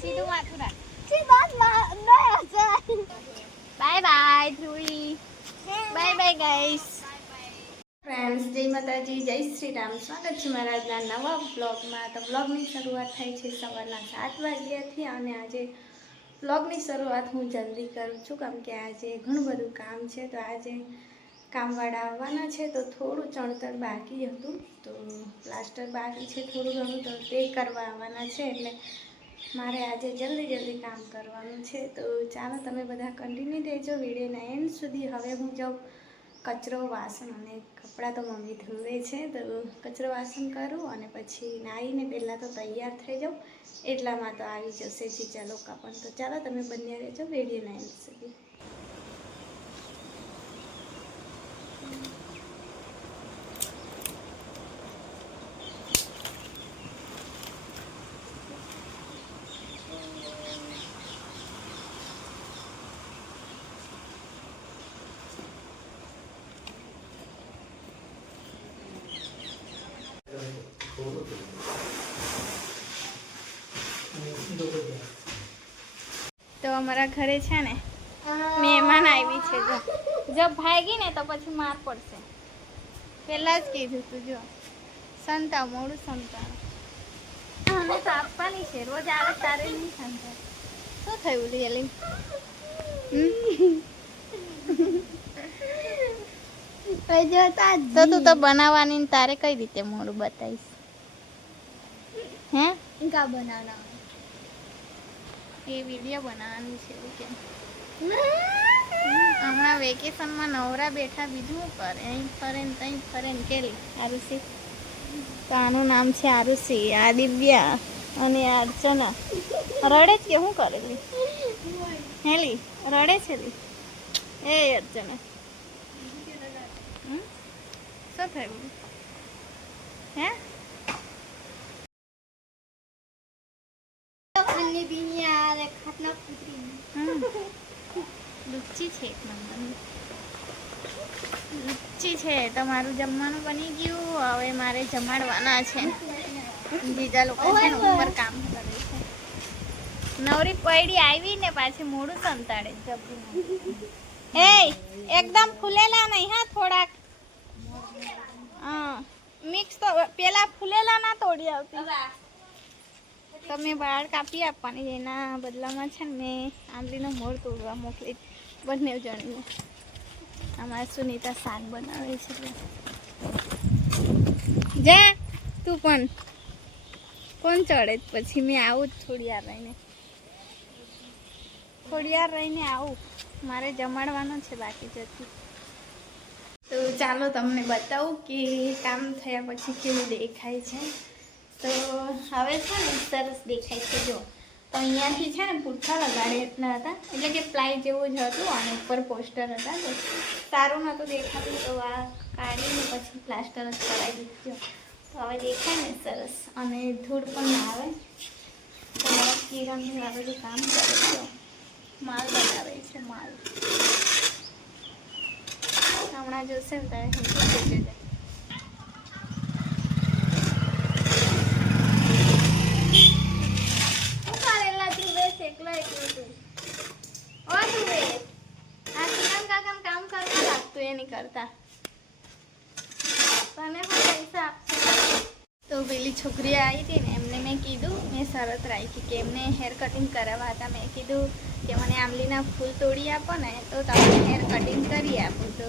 સીધું માથું રાખ. Bye bye Dhruvi. Bye bye guys. Friends, જય માતાજી, જય શ્રી રામ. સ્વાગત છે મારા આજના નવા વ્લોગમાં. તો વ્લોગની શરૂઆત થઈ છે સવારના 7 વાગ્યાથી અને આજે વ્લોગની શરૂઆત હું જલ્દી કરું છું કેમ કે આજે ઘણું બધું કામ છે. તો આજે કામવાળા આવવાના છે તો થોડું ચણતર બાકી હતું, તો પ્લાસ્ટર બાકી છે થોડું ઘણું, તો તે કરવા આવવાના છે એટલે મારે આજે જલ્દી કામ કરવાનું છે. તો ચાલો તમે બધા કન્ટિન્યુ રહેજો વિડીયોના એન્ડ સુધી. હવે હું જાઉં કચરો વાસણ અને કપડાં તો મમ્મી ધોવે છે, તો કચરો વાસણ કરું અને પછી નાહીને પહેલાં તો તૈયાર થઈ જાઉં. એટલામાં તો આવી જશે જીજા લોકો પણ. તો ચાલો તમે બંને રહેજો વિડીયોના એન્ડ સુધી. તો અમારા ઘરે છે ને મહેમાન આવી છે. જો ભાગી ને તો પછી માર પડશે. પહેલા જ કીધું તું. જો સંતા મોડું સંતા અને તો આપવાની છે. રોજ આવે તારે નહીં સંતા. શું થયું રિયલી? તો તું તો બનાવવાની તારે કઈ રીતે મોડું બતાવીશ? હે કા બનાવના એ વિડીયો બનાવવાની છે એવું કેમ? હમણાં વેકેશનમાં નવરા બેઠા બીજું કરે, અહીં ફરે ને ત્યાં ફરે ને. કેલી આરુષી, તો આનું નામ છે આરુષી, આ દિવ્યા અને આ અર્ચના. રડે જ કે શું કરેલી? હેલી રડે છે લી? એ અર્ચના શું થયું? હે લુચ્ચી છે, એક નંબર લુચ્ચી છે. તમારું જમવાનું બની ગયું. હવે મારે જમાડવાના છે. બીજા લોકો છે ને ઉપર કામ કરે છે. નવરી પૈડી આવી ને પાછી મોડું સંતાડે. એ એકદમ ફૂલેલા નહીં હા, થોડાક મિક્સ. તો પેલા ફૂલેલા ના તોડી આવતી. તમે વાળ કાપી આપવાની, એના બદલામાં છે ને મેં આંબલીનો મોળ તોડવા મોકલી બંને જણીને. અમારા સુનીતા શાક બનાવે છે. જા તું પણ કોણ ચડે પછી મેં આવું જ થોડી વાર રહીને આવું. મારે જમાડવાનો છે બાકી જતી. તો ચાલો તમને બતાવું કે કામ થયા પછી કેવું દેખાય છે. તો હવે છે ને સરસ દેખાય છે. જો તો અહીંયાથી છે ને પૂઠા લગાડેલા હતા, એટલે કે પ્લાય જેવું જ હતું અને ઉપર પોસ્ટર હતા. તો સારું નહોતું દેખાતું તો આ કાઢીને પછી પ્લાસ્ટર જ કરાવી દીધું. તો હવે દેખાય ને સરસ અને ધૂળ પણ ના આવે. તો મારા કિરણનું આ બધું કામ કરે છે, માલ બનાવે છે. માલ હમણાં જોશે ને તારે હિન્દી છે. તો પેલી છોકરી આવી હતી ને એમને મેં કીધું, મેં શરત રાખી કે એમને હેર કટિંગ કરાવવા હતા. મેં કીધું કે મને આંબલીના ફૂલ તોડી આપો ને તો તમને હેર કટિંગ કરી આપું. તો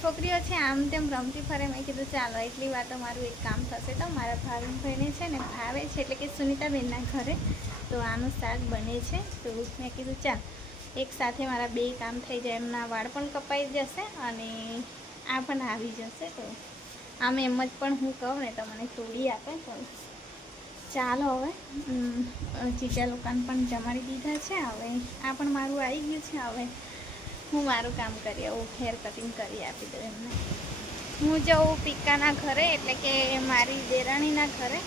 છોકરીઓ છે આમ તેમ રમતી ફરે. મેં કીધું ચાલો એટલી વાર તો મારું એક કામ થશે. તો મારા ભાઈને છે ને ભાવે છે, એટલે કે સુનીતાબેનના ઘરે તો આનું શાક બને છે. તો મેં કીધું ચાલ એક સાથે મારા બે કામ થઈ જાય. એમના વાળ પણ કપાઈ જશે અને આ પણ આવી જશે. તો આમ એમ જ પણ હું કહું ને તો મને તોડી આપે. તો ચાલો હવે ચીચા લોકોને પણ જમાડી દીધા છે. હવે આ પણ મારું આવી ગયું છે. હવે હું મારું કામ કરી આવું, હેર કટિંગ કરી આપી દઉં એમને. હું જાઉં પિકાના ઘરે, એટલે કે મારી દેરાણીના ઘરે.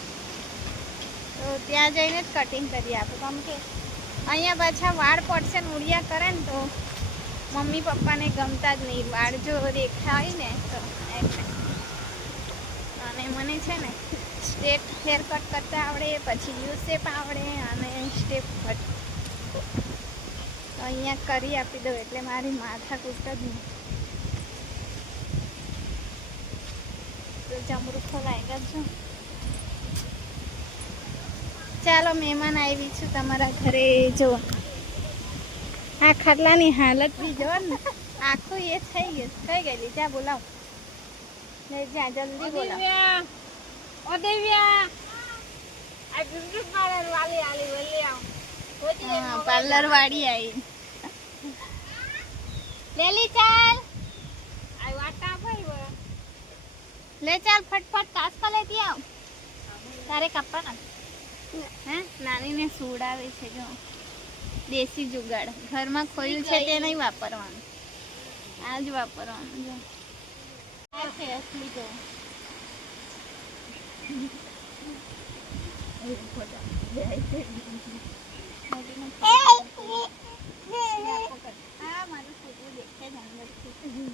તો ત્યાં જઈને જ કટિંગ કરી આપું, કેમ કે અહીંયા પાછા વાળ પડશે ને ઉડિયા કરે ને તો મમ્મી પપ્પાને ગમતા જ નહીં. વાળ જો દેખાય ને તો એટલે. અને મને છે ને સ્ટ્રેટ હેર કટ કરતા આવડે, પછી યુ શેપ આવડે અને સ્ટેપ કટ. તો અહીંયા કરી આપી દઉં એટલે મારી માથા કૂટ જ નહીં. તો જમરૂખો લાગ્યા છો. ચાલો, મહેમાન આવી છું તમારા ઘરે. જો આ ખાટલાની હાલત બી જો ને, આખું એ થઈ ગયું. કઈ ગયેલી? જા બોલાવ, જા જલ્દી બોલાવ. ઓ દેવ્યા, આ બ્યુટી પાર્લર વાળી આલી બોલી આવ. હા, પાર્લર વાળી આવી. લેલી ચાલ, આ વાટા ભાઈ લે ચાલ, ફટફટ કાસકા લેતી આવ. તારે કાપવાના હે? નાનીને સુડાવે છે. જો દેશી જુગાડ ઘરમાં ખોયું છે તે નહીં વાપરવાનું, આ જ વાપરવાનું. જો આ છે અસલી. જો મારું ફોટો દેખે જ અંદરથી.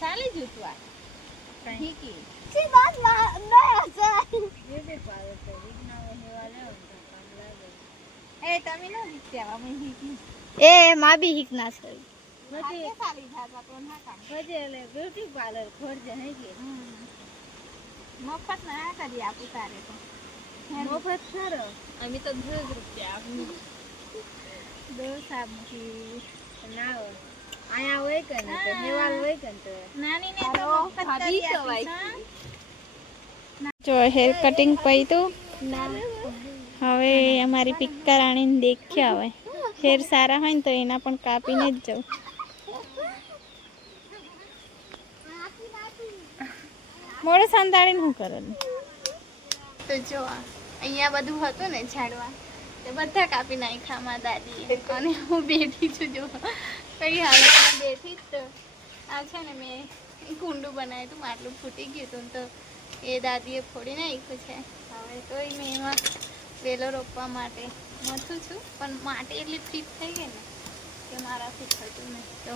ચાલી જૂતવા એ માં બી હીકના છે. બ્યુટી પાર્લર ખોરજે મફત ના કરી આપું તારે તો. મફત ખરો, અમે તો 10 રૂપિયા આપું. 10 આપી ના હોય. આયા હોય કે ને તો હેવાલ હોય કે તો નાનીને તો ભાભી કહેવાય. જો હેર કટિંગ પઈતું. હવે અમારી પિક્કા રાણીને દેખ્યા હવે હેર સારા હોય ને તો એના પણ કાપીને જ જાઉં. મોડું સંતાડીને શું કરે? તો જો અહીંયા બધું હતું ને ઝાડવા, તે બધા કાપી નાખ્યા મારા દાદીએ. અને હું બેઠી છું. જો કઈ હાલતમાં બેઠી જ. તો આ છે ને મેં કુંડું બનાવ્યું હતું, માટલું ફૂટી ગયું હતું તો એ દાદીએ ફોડી નાખ્યું છે. હવે તોય મેં એમાં વેલો રોપવા માટે મથું છું, પણ માટી એટલી ફિટ થઈ ગઈ ને કે મારાથી થતું નહીં. તો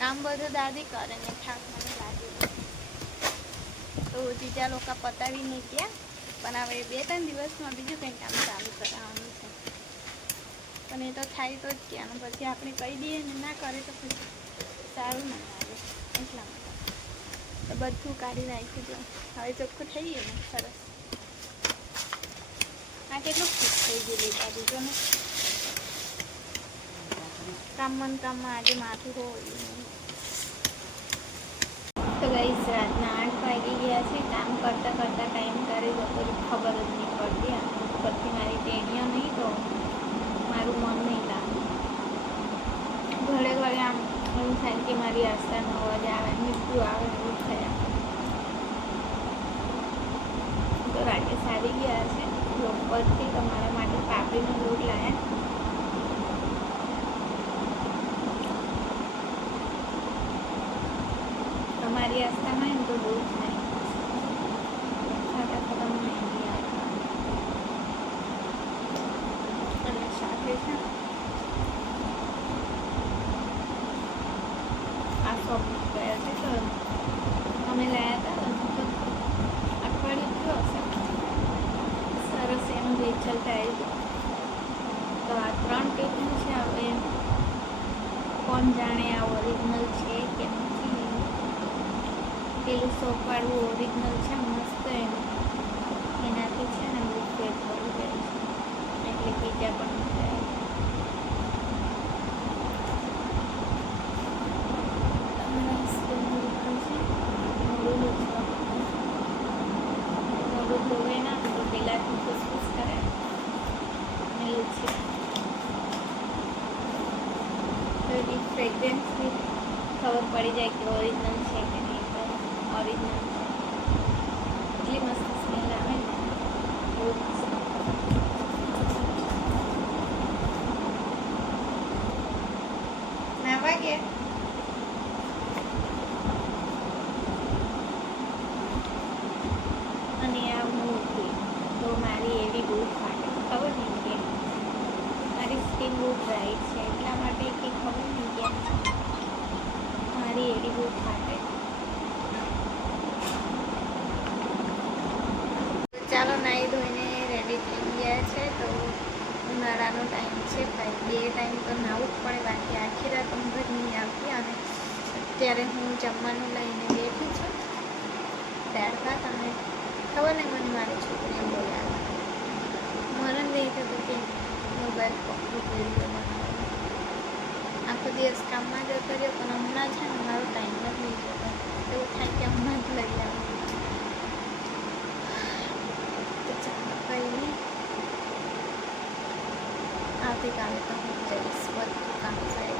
કામ બધું દાદી કરે ને થાક મને લાગે. તો બીજા લોકો પતાવી નહીં ગયા, પણ હવે 2-3 દિવસમાં બીજું કંઈ કામ ચાલુ કરાવવાનું છે. પણ એ તો થાય તો જ ક્યાંનું, પછી આપણે કહી દઈએ ને ના કરે તો પછી સારું ના લાગે. એટલા માટે તો બધું કાઢી નાખ્યું. જો હવે ચોખ્ખું થઈ ગયું ને સરસ. આ કેટલું ફિટ થઈ ગયું લેતા દીધો ને. કામમાં આજે માથું હોય. તો ગાઈસ રાતના 8 વાગી ગયા છે. કામ કરતાં કરતાં ટાઈમ કરી દો તો ખબર જ નહીં પડતી. અને ઉપરથી મારી ટેણીઓ નહીં તો મારું મન નહીં લાગે. ઘરે ઘરે આમ એવું થાય કે મારી આસ્થાનો અવાજ આવે, મીઠું આવે, એવું થયા. તો રાતે સારી ગયા છે. ઉપરથી તમારા માટે પાપડીનો લોટ લાવ્યા. તમારી આસ્થા હોય ને તો બહુ થાય. અને સાથે છે આ શોપ ગયા છે તો અમે લાવ્યા હતા. અઠવાડિયું થયું હશે. સરસ એનું વેચલ થાય છે. તો આ 3 ટીપનું છે. હવે કોણ જાણે આ ઓરિજિનલ છે કે નથી. પેલું સોપવાળું ઓરિજિનલ છે, મસ્ત એનું. એનાથી છે ને બહુ ફેર પડી જાય છે, એટલે બીજા પણ થાય. મોડું ધોવે ના તો પેલાથી ફૂસફૂસ કરે અને લૂછી તો એની ફ્રેગ્રન્સથી ખબર પડી જાય કે ઓરિજિનલ છે કે નહીં. ઓરિજિનલ છે. એટલી મસ્ત સ્મેલ આવે ને, બહુ મસ્ત. નાવા ગયા અને આ મૂકી તો મારી એવી બહુ ફાટે. ખબર નહીં કેમ. મારી સ્કિન બહુ ડ્રાય છે એટલા માટે કે ખબર નહીં કેમ મારી એવી બહુ ફાટે. અત્યારે હું જમવાનું લઈને બેઠી છું, દાળ ભાત. અને ખબર નહીં મને મારી છોકરીએ બોલાવ્યા, મને નહીં થતું કે મોબાઈલ પકડું વિડીયો બનાવવાનું. આખો દિવસ કામમાં જતો રહ્યો, પણ હમણાં છે ને મારો ટાઈમ જ નહીં જતો. એવું થાય કે હમણાં જ લઈ આવું. તો ચાલો કંઈ નહીં, આવતીકાલે તો હું જઈશ બધું કામ સાઈડ